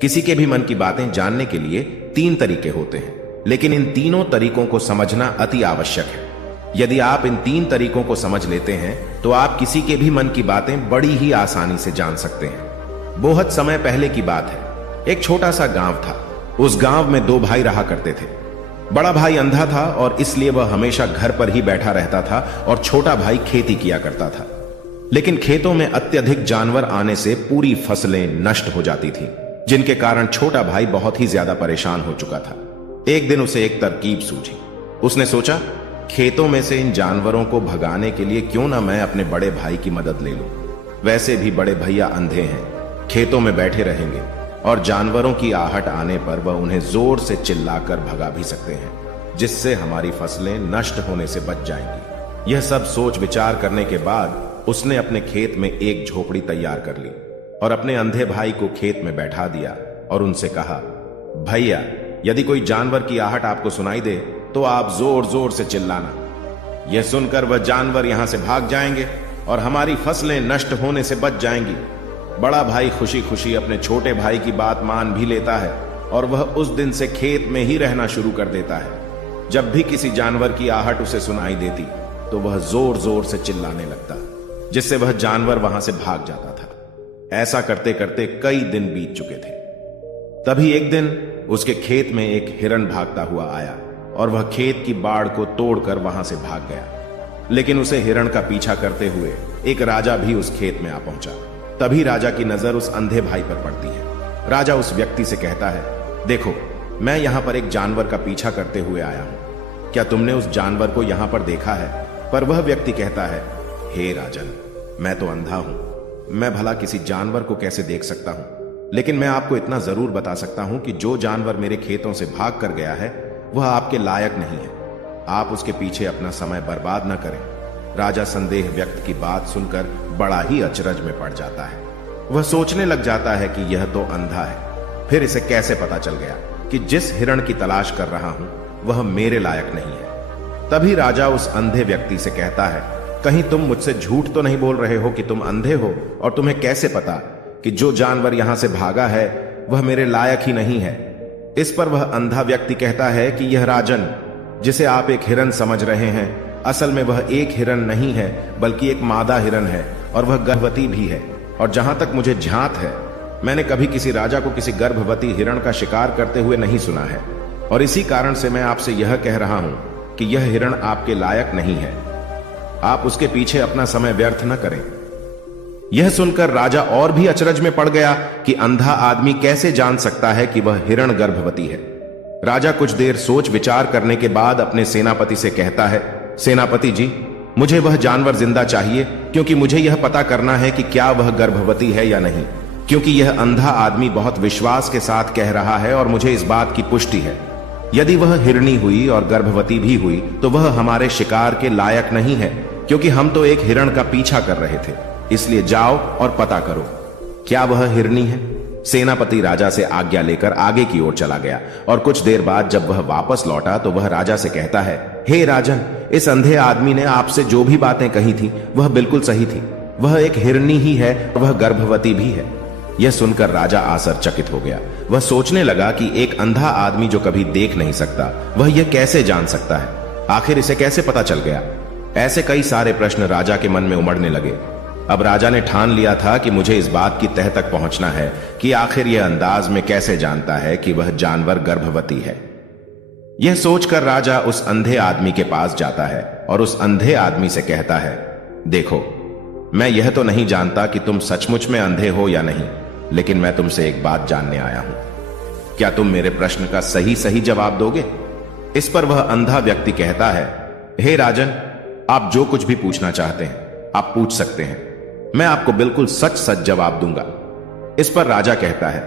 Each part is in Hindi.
किसी के भी मन की बातें जानने के लिए 3 तरीके होते हैं, लेकिन इन तीनों तरीकों को समझना अति आवश्यक है। यदि आप इन 3 तरीकों को समझ लेते हैं तो आप किसी के भी मन की बातें बड़ी ही आसानी से जान सकते हैं। बहुत समय पहले की बात है। एक छोटा सा गांव था। उस गांव में 2 भाई रहा करते थे। बड़ा भाई अंधा था और इसलिए वह हमेशा घर पर ही बैठा रहता था और छोटा भाई खेती किया करता था। लेकिन खेतों में अत्यधिक जानवर आने से पूरी फसलें नष्ट हो जाती थीं, जिनके कारण छोटा भाई बहुत ही ज्यादा परेशान हो चुका था। एक दिन उसे एक तरकीब सूझी। उसने सोचा, खेतों में से इन जानवरों को भगाने के लिए क्यों ना मैं अपने बड़े भाई की मदद ले लूं। वैसे भी बड़े भैया अंधे हैं, खेतों में बैठे रहेंगे और जानवरों की आहट आने पर वह उन्हें जोर से चिल्लाकर भगा भी सकते हैं, जिससे हमारी फसलें नष्ट होने से बच जाएंगी। यह सब सोच विचार करने के बाद उसने अपने खेत में एक झोपड़ी तैयार कर ली और अपने अंधे भाई को खेत में बैठा दिया और उनसे कहा, भैया, यदि कोई जानवर की आहट आपको सुनाई दे तो आप जोर जोर से चिल्लाना। यह सुनकर वह जानवर यहां से भाग जाएंगे और हमारी फसलें नष्ट होने से बच जाएंगी। बड़ा भाई खुशी खुशी अपने छोटे भाई की बात मान भी लेता है और वह उस दिन से खेत में ही रहना शुरू कर देता है। जब भी किसी जानवर की आहट उसे सुनाई देती तो वह जोर जोर से चिल्लाने लगता, जिससे वह जानवर वहां से भाग जाता था। ऐसा करते करते कई दिन बीत चुके थे। तभी एक दिन उसके खेत में एक हिरण भागता हुआ आया और वह खेत की बाड़ को तोड़कर वहां से भाग गया। लेकिन उसे हिरण का पीछा करते हुए एक राजा भी उस खेत में आ पहुंचा। तभी राजा की नजर उस अंधे भाई पर पड़ती है। राजा उस व्यक्ति से कहता है, देखो, मैं यहां पर एक जानवर का पीछा करते हुए आया हूं। क्या तुमने उस जानवर को यहां पर देखा है? पर वह व्यक्ति कहता है, हे राजन, मैं तो अंधा हूं, मैं भला किसी जानवर को कैसे देख सकता हूं? लेकिन मैं आपको इतना जरूर बता सकता हूं कि जो जानवर मेरे खेतों से भाग कर गया है वह आपके लायक नहीं है। आप उसके पीछे अपना समय बर्बाद न करें। राजा संदेह व्यक्त की बात सुनकर बड़ा ही अचरज में पड़ जाता है। वह सोचने लग जाता है कि यह तो अंधा है, फिर इसे कैसे पता चल गया कि जिस हिरण की तलाश कर रहा हूं वह मेरे लायक नहीं है। तभी राजा उस अंधे व्यक्ति से कहता है, कहीं तुम मुझसे झूठ तो नहीं बोल रहे हो कि तुम अंधे हो और तुम्हें कैसे पता कि जो जानवर यहां से भागा है वह मेरे लायक ही नहीं है? इस पर वह अंधा व्यक्ति कहता है कि यह राजन, जिसे आप एक हिरण समझ रहे हैं, असल में वह एक हिरण नहीं है बल्कि एक मादा हिरण है और वह गर्भवती भी है। और जहां तक मुझे ध्यात है, मैंने कभी किसी राजा को किसी गर्भवती हिरण का शिकार करते हुए नहीं सुना है। और इसी कारण से मैं आपसे यह कह रहा हूं कि यह हिरण आपके लायक नहीं है। आप उसके पीछे अपना समय व्यर्थ न करें। यह सुनकर राजा और भी अचरज में पड़ गया कि अंधा आदमी कैसे जान सकता है कि वह हिरण गर्भवती है। राजा कुछ देर सोच विचार करने के बाद अपने सेनापति से कहता है, सेनापति जी, मुझे वह जानवर जिंदा चाहिए, क्योंकि मुझे यह पता करना है कि क्या वह गर्भवती है या नहीं। क्योंकि यह अंधा आदमी बहुत विश्वास के साथ कह रहा है और मुझे इस बात की पुष्टि है। यदि वह हिरणी हुई और गर्भवती भी हुई तो वह हमारे शिकार के लायक नहीं है, क्योंकि हम तो एक हिरण का पीछा कर रहे थे। इसलिए जाओ और पता करो, क्या वह हिरणी है? सेनापति राजा से आज्ञा लेकर आगे की ओर चला गया और कुछ देर बाद जब वह वापस लौटा तो वह राजा से कहता है, हे राजन, इस अंधे आदमी ने आपसे जो भी बातें कही थी वह बिल्कुल सही थी। वह एक हिरणी ही है और वह गर्भवती भी है। यह सुनकर राजा आश्चर्यचकित हो गया। वह सोचने लगा कि एक अंधा आदमी जो कभी देख नहीं सकता, वह यह कैसे जान सकता है? आखिर इसे कैसे पता चल गया? ऐसे कई सारे प्रश्न राजा के मन में उमड़ने लगे। अब राजा ने ठान लिया था कि मुझे इस बात की तह तक पहुंचना है कि आखिर यह अंदाज में कैसे जानता है कि वह जानवर गर्भवती है। यह सोचकर राजा उस अंधे आदमी के पास जाता है और उस अंधे आदमी से कहता है, देखो, मैं यह तो नहीं जानता कि तुम सचमुच में अंधे हो या नहीं, लेकिन मैं तुमसे एक बात जानने आया हूं। क्या तुम मेरे प्रश्न का सही सही जवाब दोगे? इस पर वह अंधा व्यक्ति कहता है, हे राजन, आप जो कुछ भी पूछना चाहते हैं आप पूछ सकते हैं, मैं आपको बिल्कुल सच सच जवाब दूंगा। इस पर राजा कहता है,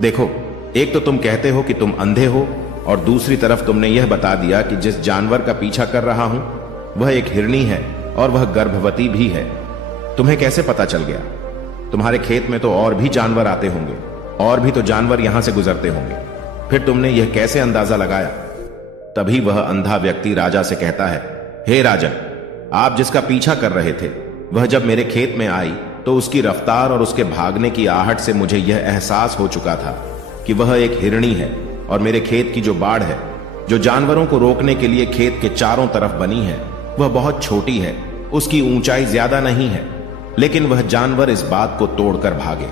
देखो, एक तो तुम कहते हो कि तुम अंधे हो और दूसरी तरफ तुमने यह बता दिया कि जिस जानवर का पीछा कर रहा हूं वह एक हिरणी है और वह गर्भवती भी है। तुम्हें कैसे पता चल गया? तुम्हारे खेत में तो और भी जानवर आते होंगे, और भी तो जानवर यहां से गुजरते होंगे, फिर तुमने यह कैसे अंदाजा लगाया? तभी वह अंधा व्यक्ति राजा से कहता है, हे राजन, आप जिसका पीछा कर रहे थे वह जब मेरे खेत में आई तो उसकी रफ्तार और उसके भागने की आहट से मुझे यह एहसास हो चुका था कि वह एक हिरणी है और मेरे खेत की जो बाड़ है, जो जानवरों को रोकने के लिए खेत के चारों तरफ बनी है, वह बहुत छोटी है, उसकी ऊंचाई ज्यादा नहीं है, लेकिन वह जानवर इस बात को तोड़कर भागे।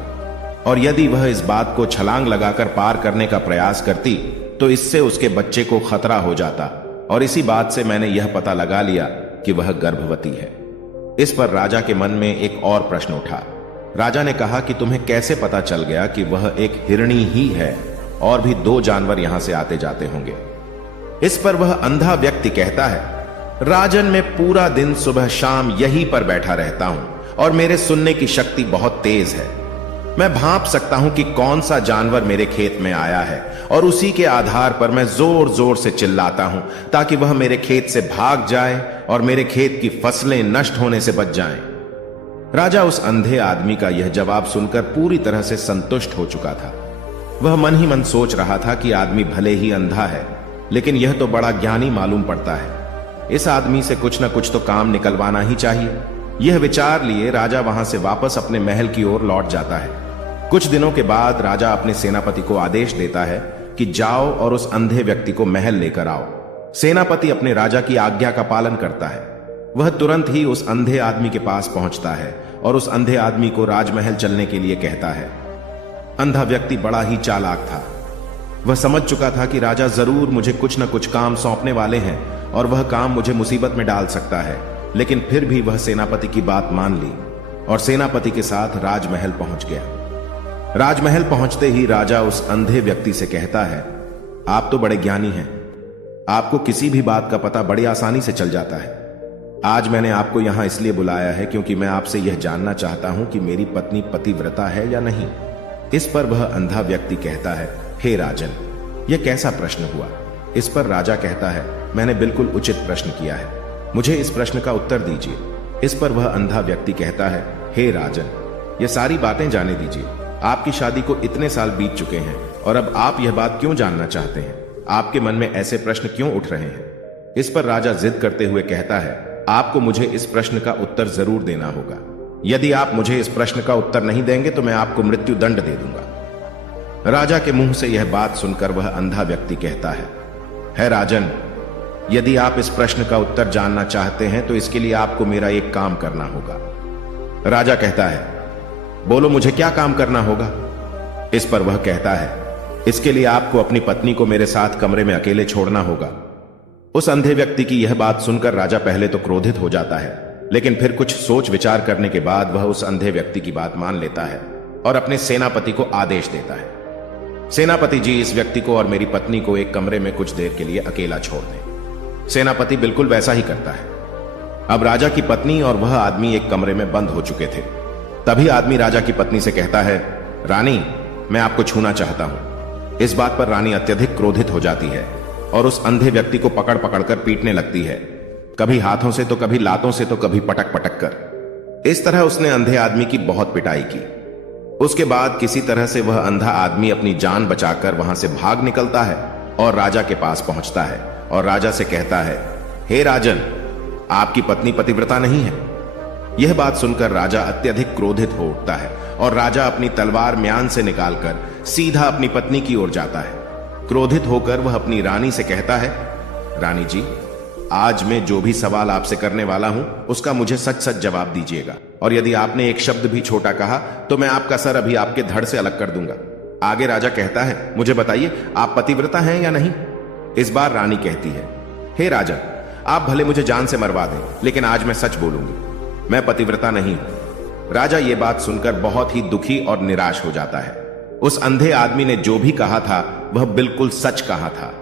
और यदि वह इस बात को छलांग लगाकर पार करने का प्रयास करती तो इससे उसके बच्चे को खतरा हो जाता, और इसी बात से मैंने यह पता लगा लिया कि वह गर्भवती है। इस पर राजा के मन में एक और प्रश्न उठा। राजा ने कहा कि तुम्हें कैसे पता चल गया कि वह एक हिरणी ही है, और भी 2 जानवर यहां से आते जाते होंगे। इस पर वह अंधा व्यक्ति कहता है, राजन, मैं पूरा दिन सुबह शाम यहीं पर बैठा रहता हूं और मेरे सुनने की शक्ति बहुत तेज है। मैं भांप सकता हूं कि कौन सा जानवर मेरे खेत में आया है, और उसी के आधार पर मैं जोर जोर से चिल्लाता हूं ताकि वह मेरे खेत से भाग जाए और मेरे खेत की फसलें नष्ट होने से बच जाएं। राजा उस अंधे आदमी का यह जवाब सुनकर पूरी तरह से संतुष्ट हो चुका था। वह मन ही मन सोच रहा था कि आदमी भले ही अंधा है, लेकिन यह तो बड़ा ज्ञानी मालूम पड़ता है। इस आदमी से कुछ न कुछ तो काम निकलवाना ही चाहिए। यह विचार लिए राजा वहां से वापस अपने महल की ओर लौट जाता है। कुछ दिनों के बाद राजा अपने सेनापति को आदेश देता है कि जाओ और उस अंधे व्यक्ति को महल लेकर आओ। सेनापति अपने राजा की आज्ञा का पालन करता है। वह तुरंत ही उस अंधे आदमी के पास पहुंचता है और उस अंधे आदमी को राजमहल चलने के लिए कहता है। अंधा व्यक्ति बड़ा ही चालाक था। वह समझ चुका था कि राजा जरूर मुझे कुछ न कुछ काम सौंपने वाले हैं और वह काम मुझे मुसीबत में डाल सकता है, लेकिन फिर भी वह सेनापति की बात मान ली और सेनापति के साथ राजमहल पहुंच गया। राजमहल पहुंचते ही राजा उस अंधे व्यक्ति से कहता है, आप तो बड़े ज्ञानी हैं, आपको किसी भी बात का पता बड़ी आसानी से चल जाता है। आज मैंने आपको यहां इसलिए बुलाया है क्योंकि मैं आपसे यह जानना चाहता हूं कि मेरी पत्नी पतिव्रता है या नहीं। इस पर वह अंधा व्यक्ति कहता है, हे राजन, यह कैसा प्रश्न हुआ। इस पर राजा कहता है, मैंने बिल्कुल उचित प्रश्न किया है, मुझे इस प्रश्न का उत्तर दीजिए। इस पर वह अंधा व्यक्ति कहता है, हे राजन, ये सारी बातें जाने दीजिए। आपकी शादी को इतने साल बीत चुके हैं और अब आप यह बात क्यों जानना चाहते हैं? आपके मन में ऐसे प्रश्न क्यों उठ रहे हैं? इस पर राजा जिद करते हुए कहता है, आपको मुझे इस प्रश्न का उत्तर जरूर देना होगा। यदि आप मुझे इस प्रश्न का उत्तर नहीं देंगे तो मैं आपको मृत्यु दंड दे दूंगा। राजा के मुंह से यह बात सुनकर वह अंधा व्यक्ति कहता है राजन, यदि आप इस प्रश्न का उत्तर जानना चाहते हैं तो इसके लिए आपको मेरा एक काम करना होगा। राजा कहता है, बोलो मुझे क्या काम करना होगा? इस पर वह कहता है, इसके लिए आपको अपनी पत्नी को मेरे साथ कमरे में अकेले छोड़ना होगा। उस अंधे व्यक्ति की यह बात सुनकर राजा पहले तो क्रोधित हो जाता है, लेकिन फिर कुछ सोच विचार करने के बाद वह उस अंधे व्यक्ति की बात मान लेता है और अपने सेनापति को आदेश देता है, सेनापति जी, इस व्यक्ति को और मेरी पत्नी को एक कमरे में कुछ देर के लिए अकेला छोड़ दें। सेनापति बिल्कुल वैसा ही करता है। अब राजा की पत्नी और वह आदमी एक कमरे में बंद हो चुके थे। तभी आदमी राजा की पत्नी से कहता है, रानी, मैं आपको छूना चाहता हूं। इस बात पर रानी अत्यधिक क्रोधित हो जाती है और उस अंधे व्यक्ति को पकड़ पकड़कर पीटने लगती है, कभी हाथों से तो कभी लातों से तो कभी पटक पटक कर। इस तरह उसने अंधे आदमी की बहुत पिटाई की। उसके बाद किसी तरह से वह अंधा आदमी अपनी जान बचाकर वहां से भाग निकलता है और राजा के पास पहुंचता है और राजा से कहता है, हे राजन, आपकी पत्नी पतिव्रता नहीं है। यह बात सुनकर राजा अत्यधिक क्रोधित हो उठता है और राजा अपनी तलवार म्यान से निकालकर सीधा अपनी पत्नी की ओर जाता है। क्रोधित होकर वह अपनी रानी से कहता है, रानी जी, आज मैं जो भी सवाल आपसे करने वाला हूं उसका मुझे सच सच जवाब दीजिएगा, और यदि आपने एक शब्द भी छोटा कहा तो मैं आपका सर अभी आपके धड़ से अलग कर दूंगा। आगे राजा कहता है, मुझे बताइए, आप पतिव्रता हैं या नहीं? इस बार रानी कहती है, हे राजा, आप भले मुझे जान से मरवा दें, लेकिन आज मैं सच बोलूंगी, मैं पतिव्रता नहीं हूं। राजा यह बात सुनकर बहुत ही दुखी और निराश हो जाता है। उस अंधे आदमी ने जो भी कहा था वह बिल्कुल सच कहा था।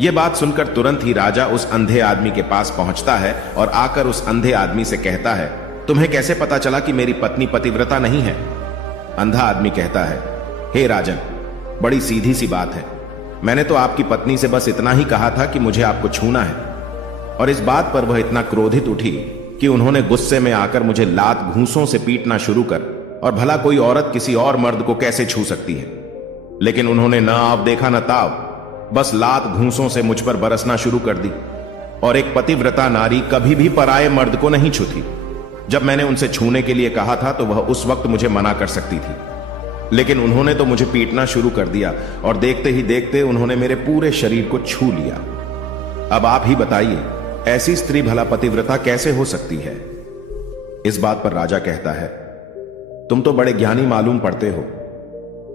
यह बात सुनकर तुरंत ही राजा उस अंधे आदमी के पास पहुंचता है और आकर उस अंधे आदमी से कहता है, तुम्हें कैसे पता चला कि मेरी पत्नी पतिव्रता नहीं है? अंधा आदमी कहता है, हे राजन, बड़ी सीधी सी बात है, मैंने तो आपकी पत्नी से बस इतना ही कहा था कि मुझे आपको छूना है। और इस बात पर वह इतना क्रोधित उठी कि उन्होंने गुस्से में आकर मुझे लात घूंसों से पीटना शुरू कर, और भला कोई औरत किसी और मर्द को कैसे छू सकती है? लेकिन उन्होंने न आव देखा न ताव, बस लात घूंसों से मुझ पर बरसना शुरू कर दी। और एक पतिव्रता नारी कभी भी पराये मर्द को नहीं छूती। जब मैंने उनसे छूने के लिए कहा था तो वह उस वक्त मुझे मना कर सकती थी, लेकिन उन्होंने तो मुझे पीटना शुरू कर दिया और देखते ही देखते उन्होंने मेरे पूरे शरीर को छू लिया। अब आप ही बताइए, ऐसी स्त्री भला पतिव्रता कैसे हो सकती है? इस बात पर राजा कहता है, तुम तो बड़े ज्ञानी मालूम पड़ते हो,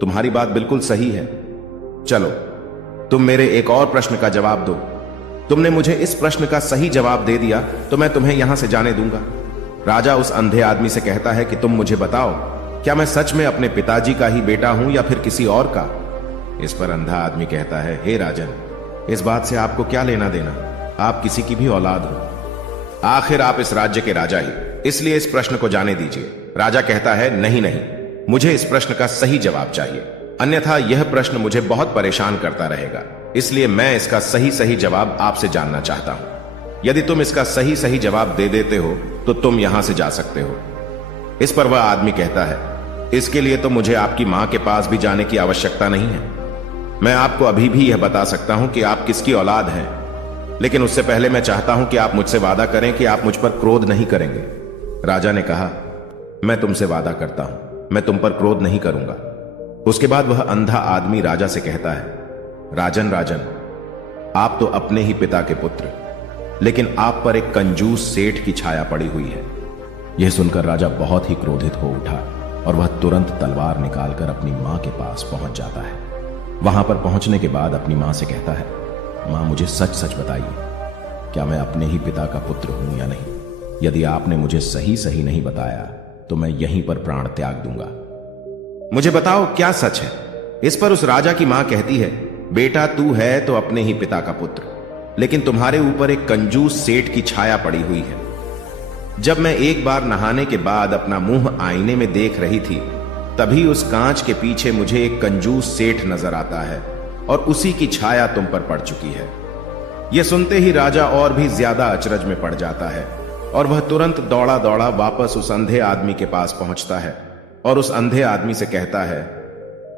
तुम्हारी बात बिल्कुल सही है। चलो तुम मेरे एक और प्रश्न का जवाब दो। तुमने मुझे इस प्रश्न का सही जवाब दे दिया तो मैं तुम्हें यहां से जाने दूंगा। राजा उस अंधे आदमी से कहता है कि तुम मुझे बताओ, क्या मैं सच में अपने पिताजी का ही बेटा हूं या फिर किसी और का? इस पर अंधा आदमी कहता है, हे राजन, इस बात से आपको क्या लेना देना? आप किसी की भी औलाद हो, आखिर आप इस राज्य के राजा ही, इसलिए इस प्रश्न को जाने दीजिए। राजा कहता है, नहीं नहीं, मुझे इस प्रश्न का सही जवाब चाहिए, अन्यथा यह प्रश्न मुझे बहुत परेशान करता रहेगा, इसलिए मैं इसका सही सही जवाब आपसे जानना चाहता हूं। यदि तुम इसका सही सही जवाब दे देते हो तो तुम यहां से जा सकते हो। इस पर वह आदमी कहता है, इसके लिए तो मुझे आपकी मां के पास भी जाने की आवश्यकता नहीं है। मैं आपको अभी भी यह बता सकता हूं कि आप किसकी औलाद हैं, लेकिन उससे पहले मैं चाहता हूं कि आप मुझसे वादा करें कि आप मुझ पर क्रोध नहीं करेंगे। राजा ने कहा, मैं तुमसे वादा करता हूं, मैं तुम पर क्रोध नहीं करूंगा। उसके बाद वह अंधा आदमी राजा से कहता है, राजन राजन, आप तो अपने ही पिता के पुत्र, लेकिन आप पर एक कंजूस सेठ की छाया पड़ी हुई है। यह सुनकर राजा बहुत ही क्रोधित हो उठा और वह तुरंत तलवार निकालकर अपनी मां के पास पहुंच जाता है। वहां पर पहुंचने के बाद अपनी मां से कहता है, मां मुझे सच सच बताइए, क्या मैं अपने ही पिता का पुत्र हूं या नहीं? यदि आपने मुझे सही सही नहीं बताया तो मैं यहीं पर प्राण त्याग दूंगा। मुझे बताओ क्या सच है? इस पर उस राजा की मां कहती है, बेटा तू है तो अपने ही पिता का पुत्र, लेकिन तुम्हारे ऊपर एक कंजूस सेठ की छाया पड़ी हुई है। जब मैं एक बार नहाने के बाद अपना मुंह आईने में देख रही थी, तभी उस कांच के पीछे मुझे एक कंजूस सेठ नजर आता है और उसी की छाया तुम पर पड़ चुकी है। यह सुनते ही राजा और भी ज्यादा अचरज में पड़ जाता है और वह तुरंत दौड़ा दौड़ा वापस उस अंधे आदमी के पास पहुंचता है और उस अंधे आदमी से कहता है,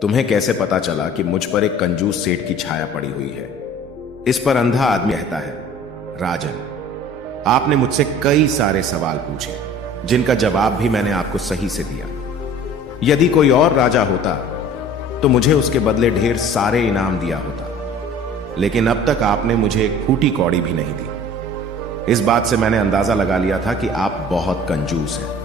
तुम्हें कैसे पता चला कि मुझ पर एक कंजूस सेठ की छाया पड़ी हुई है? इस पर अंधा आदमी कहता है, राजन, आपने मुझसे कई सारे सवाल पूछे जिनका जवाब भी मैंने आपको सही से दिया। यदि कोई और राजा होता तो मुझे उसके बदले ढेर सारे इनाम दिया होता, लेकिन अब तक आपने मुझे एक फूटी कौड़ी भी नहीं दी। इस बात से मैंने अंदाजा लगा लिया था कि आप बहुत कंजूस हैं।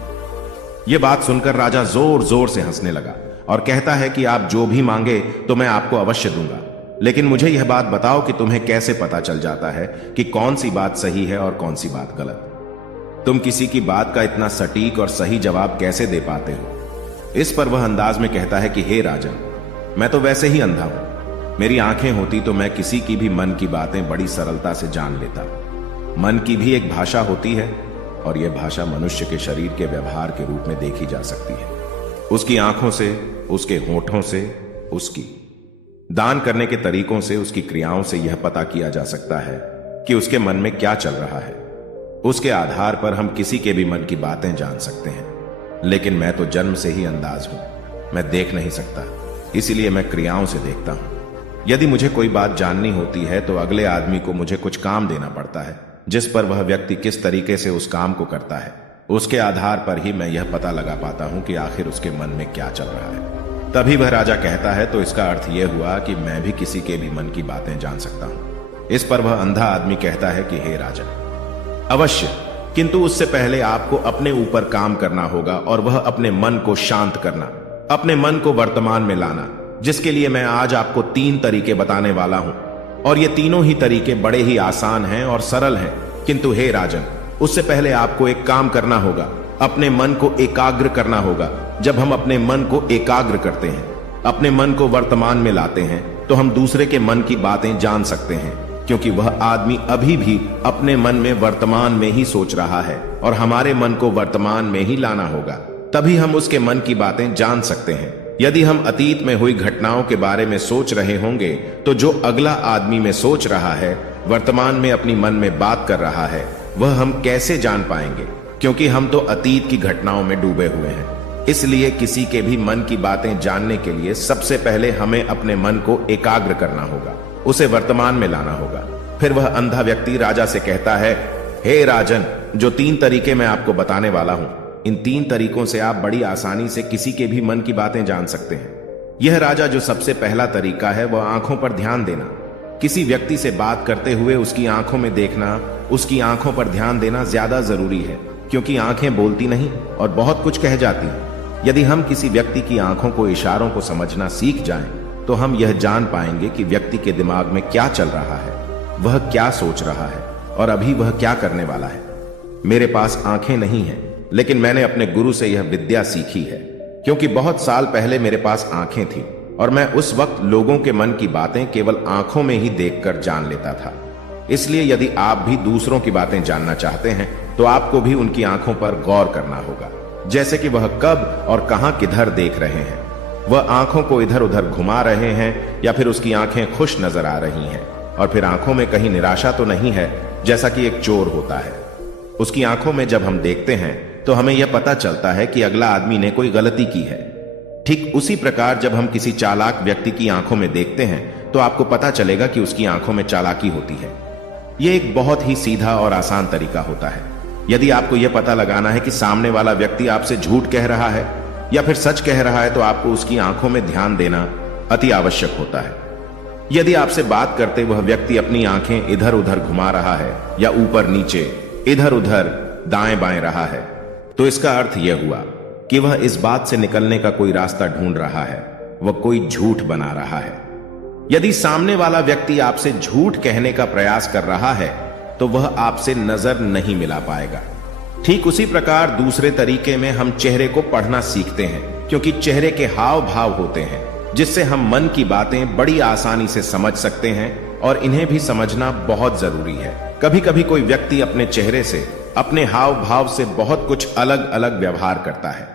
यह बात सुनकर राजा जोर जोर से हंसने लगा और कहता है कि आप जो भी मांगे तो मैं आपको अवश्य दूंगा, लेकिन मुझे यह बात बताओ कि तुम्हें कैसे पता चल जाता है कि कौन सी बात सही है और कौन सी बात गलत? तुम किसी की बात का इतना सटीक और सही जवाब कैसे दे पाते हो? इस पर वह अंदाज में कहता है कि हे राजन, मैं तो वैसे ही अंधा हूं। मेरी आंखें होती तो मैं किसी की भी मन की बातें बड़ी सरलता से जान लेता। मन की भी एक भाषा होती है और यह भाषा मनुष्य के शरीर के व्यवहार के रूप में देखी जा सकती है। उसकी आंखों से, उसके होठों से, उसकी दान करने के तरीकों से, उसकी क्रियाओं से यह पता किया जा सकता है कि उसके मन में क्या चल रहा है। उसके आधार पर हम किसी के भी मन की बातें जान सकते हैं, लेकिन मैं तो जन्म से ही अंधाज हूं, मैं देख नहीं सकता, इसीलिए मैं क्रियाओं से देखता हूं। यदि मुझे कोई बात जाननी होती है तो अगले आदमी को मुझे कुछ काम देना पड़ता है, जिस पर वह व्यक्ति किस तरीके से उस काम को करता है, उसके आधार पर ही मैं यह पता लगा पाता हूं कि आखिर उसके मन में क्या चल रहा है। तभी वह राजा कहता है, तो इसका अर्थ यह हुआ कि मैं भी किसी के भी मन की बातें जान सकता हूं। इस पर वह अंधा आदमी कहता है कि हे राजा, अवश्य, किंतु उससे पहले आपको अपने ऊपर काम करना होगा और वह अपने मन को शांत करना, अपने मन को वर्तमान में लाना, जिसके लिए मैं आज आपको 3 तरीके बताने वाला हूं। और ये तीनों ही तरीके बड़े ही आसान हैं और सरल हैं, किंतु हे राजन, उससे पहले आपको एक काम करना होगा, अपने मन को एकाग्र करना होगा। जब हम अपने मन को एकाग्र करते हैं, अपने मन को वर्तमान में लाते हैं, तो हम दूसरे के मन की बातें जान सकते हैं, क्योंकि वह आदमी अभी भी अपने मन में वर्तमान में ही सोच रहा है और हमारे मन को वर्तमान में ही लाना होगा, तभी हम उसके मन की बातें जान सकते हैं। यदि हम अतीत में हुई घटनाओं के बारे में सोच रहे होंगे, तो जो अगला आदमी में सोच रहा है, वर्तमान में अपनी मन में बात कर रहा है, वह हम कैसे जान पाएंगे? क्योंकि हम तो अतीत की घटनाओं में डूबे हुए हैं। इसलिए किसी के भी मन की बातें जानने के लिए सबसे पहले हमें अपने मन को एकाग्र करना होगा, उसे वर्तमान में लाना होगा। फिर वह अंधा व्यक्ति राजा से कहता है, हे राजन, जो 3 तरीके मैं आपको बताने वाला हूं, इन 3 तरीकों से आप बड़ी आसानी से किसी के भी मन की बातें जान सकते हैं। यह राजा जो सबसे पहला तरीका है वह आंखों पर ध्यान देना। किसी व्यक्ति से बात करते हुए उसकी आंखों में देखना, उसकी आंखों पर ध्यान देना ज्यादा जरूरी है, क्योंकि आंखें बोलती नहीं और बहुत कुछ कह जाती हैं। यदि हम किसी व्यक्ति की आंखों को, इशारों को समझना सीख जाएं, तो हम यह जान पाएंगे कि व्यक्ति के दिमाग में क्या चल रहा है, वह क्या सोच रहा है और अभी वह क्या करने वाला है। मेरे पास आंखें नहीं हैं, लेकिन मैंने अपने गुरु से यह विद्या सीखी है, क्योंकि बहुत साल पहले मेरे पास आंखें थीं और मैं उस वक्त लोगों के मन की बातें केवल आंखों में ही देखकर जान लेता था। इसलिए यदि आप भी दूसरों की बातें जानना चाहते हैं तो आपको भी उनकी आंखों पर गौर करना होगा, जैसे कि वह कब और कहां किधर देख रहे हैं। वह आंखों को इधर उधर घुमा रहे हैं या फिर उसकी आंखें खुश नजर आ रही हैं, और फिर आंखों में कहीं निराशा तो नहीं है, जैसा कि एक चोर होता है। उसकी आंखों में जब हम देखते हैं तो हमें यह पता चलता है कि अगला आदमी ने कोई गलती की है। ठीक उसी प्रकार जब हम किसी चालाक व्यक्ति की आंखों में देखते हैं तो आपको पता चलेगा कि उसकी आंखों में चालाकी होती है। यह एक बहुत ही सीधा और आसान तरीका होता है। यदि आपको यह पता लगाना है कि सामने वाला व्यक्ति आपसे झूठ कह रहा है या फिर सच कह रहा है, तो आपको उसकी आंखों में ध्यान देना अति आवश्यक होता है। यदि आपसे बात करते वह व्यक्ति अपनी आंखें इधर उधर घुमा रहा है या ऊपर नीचे, इधर उधर, दाएं बाएं रहा है, तो इसका अर्थ यह हुआ कि वह इस बात से निकलने का कोई रास्ता ढूंढ रहा है, वह कोई झूठ बना रहा है। यदि सामने वाला व्यक्ति आपसे झूठ कहने का प्रयास कर रहा है तो वह आपसे नजर नहीं मिला पाएगा। ठीक उसी प्रकार दूसरे तरीके में हम चेहरे को पढ़ना सीखते हैं, क्योंकि चेहरे के हाव भाव होते हैं जिससे हम मन की बातें बड़ी आसानी से समझ सकते हैं, और इन्हें भी समझना बहुत जरूरी है। कभी कभी कोई व्यक्ति अपने चेहरे से, अपने हाव भाव से बहुत कुछ अलग अलग व्यवहार करता है।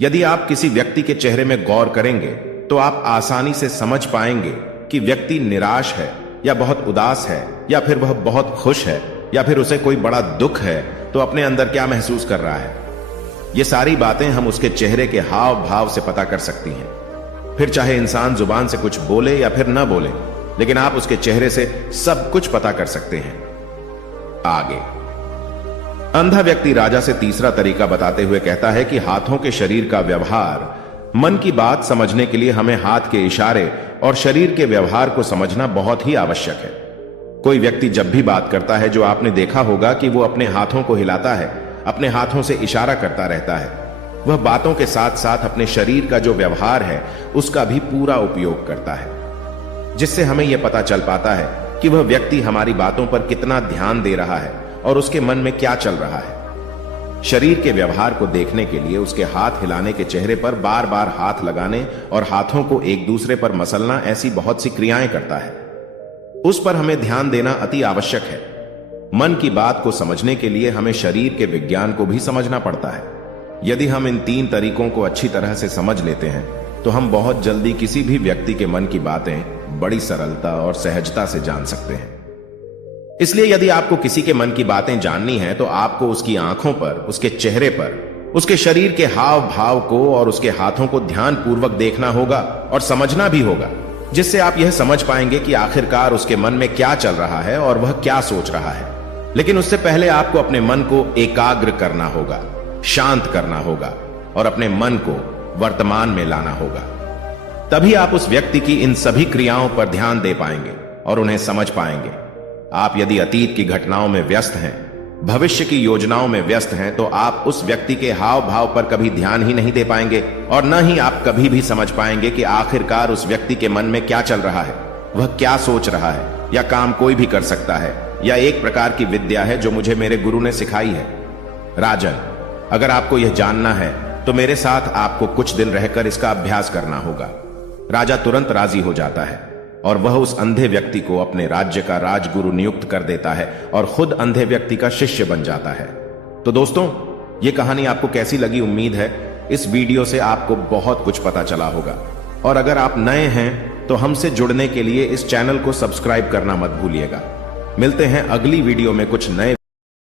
यदि आप किसी व्यक्ति के चेहरे में गौर करेंगे तो आप आसानी से समझ पाएंगे कि व्यक्ति निराश है या बहुत उदास है, या फिर वह बहुत खुश है, या फिर उसे कोई बड़ा दुख है तो अपने अंदर क्या महसूस कर रहा है। ये सारी बातें हम उसके चेहरे के हाव भाव से पता कर सकती हैं। फिर चाहे इंसान जुबान से कुछ बोले या फिर न बोले, लेकिन आप उसके चेहरे से सब कुछ पता कर सकते हैं। आगे अंधा व्यक्ति राजा से तीसरा तरीका बताते हुए कहता है कि हाथों के शरीर का व्यवहार, मन की बात समझने के लिए हमें हाथ के इशारे और शरीर के व्यवहार को समझना बहुत ही आवश्यक है। कोई व्यक्ति जब भी बात करता है, जो आपने देखा होगा कि वो अपने हाथों को हिलाता है, अपने हाथों से इशारा करता रहता है। वह बातों के साथ साथ अपने शरीर का जो व्यवहार है उसका भी पूरा उपयोग करता है, जिससे हमें यह पता चल पाता है कि वह व्यक्ति हमारी बातों पर कितना ध्यान दे रहा है और उसके मन में क्या चल रहा है। शरीर के व्यवहार को देखने के लिए उसके हाथ हिलाने के चेहरे पर बार बार हाथ लगाने और हाथों को एक दूसरे पर मसलना, ऐसी बहुत सी क्रियाएं करता है। उस पर हमें ध्यान देना अति आवश्यक है। मन की बात को समझने के लिए हमें शरीर के विज्ञान को भी समझना पड़ता है। यदि हम इन 3 तरीकों को अच्छी तरह से समझ लेते हैं तो हम बहुत जल्दी किसी भी व्यक्ति के मन की बातें बड़ी सरलता और सहजता से जान सकते हैं। इसलिए यदि आपको किसी के मन की बातें जाननी है तो आपको उसकी आंखों पर, उसके चेहरे पर, उसके शरीर के हाव भाव को और उसके हाथों को ध्यानपूर्वक देखना होगा और समझना भी होगा, जिससे आप यह समझ पाएंगे कि आखिरकार उसके मन में क्या चल रहा है और वह क्या सोच रहा है। लेकिन उससे पहले आपको अपने मन को एकाग्र करना होगा, शांत करना होगा और अपने मन को वर्तमान में लाना होगा। तभी आप उस व्यक्ति की इन सभी क्रियाओं पर ध्यान दे पाएंगे और उन्हें समझ पाएंगे। आप यदि अतीत की घटनाओं में व्यस्त हैं, भविष्य की योजनाओं में व्यस्त हैं, तो आप उस व्यक्ति के हाव भाव पर कभी ध्यान ही नहीं दे पाएंगे और न ही आप कभी भी समझ पाएंगे कि आखिरकार उस व्यक्ति के मन में क्या चल रहा है, वह क्या सोच रहा है। या काम कोई भी कर सकता है, या एक प्रकार की विद्या है जो मुझे मेरे गुरु ने सिखाई है। राजन, अगर आपको यह जानना है तो मेरे साथ आपको कुछ दिन रहकर इसका अभ्यास करना होगा। राजा तुरंत राजी हो जाता है और वह उस अंधे व्यक्ति को अपने राज्य का राजगुरु नियुक्त कर देता है और खुद अंधे व्यक्ति का शिष्य बन जाता है। तो दोस्तों, यह कहानी आपको कैसी लगी? उम्मीद है इस वीडियो से आपको बहुत कुछ पता चला होगा। और अगर आप नए हैं तो हमसे जुड़ने के लिए इस चैनल को सब्सक्राइब करना मत भूलिएगा। मिलते हैं अगली वीडियो में कुछ नए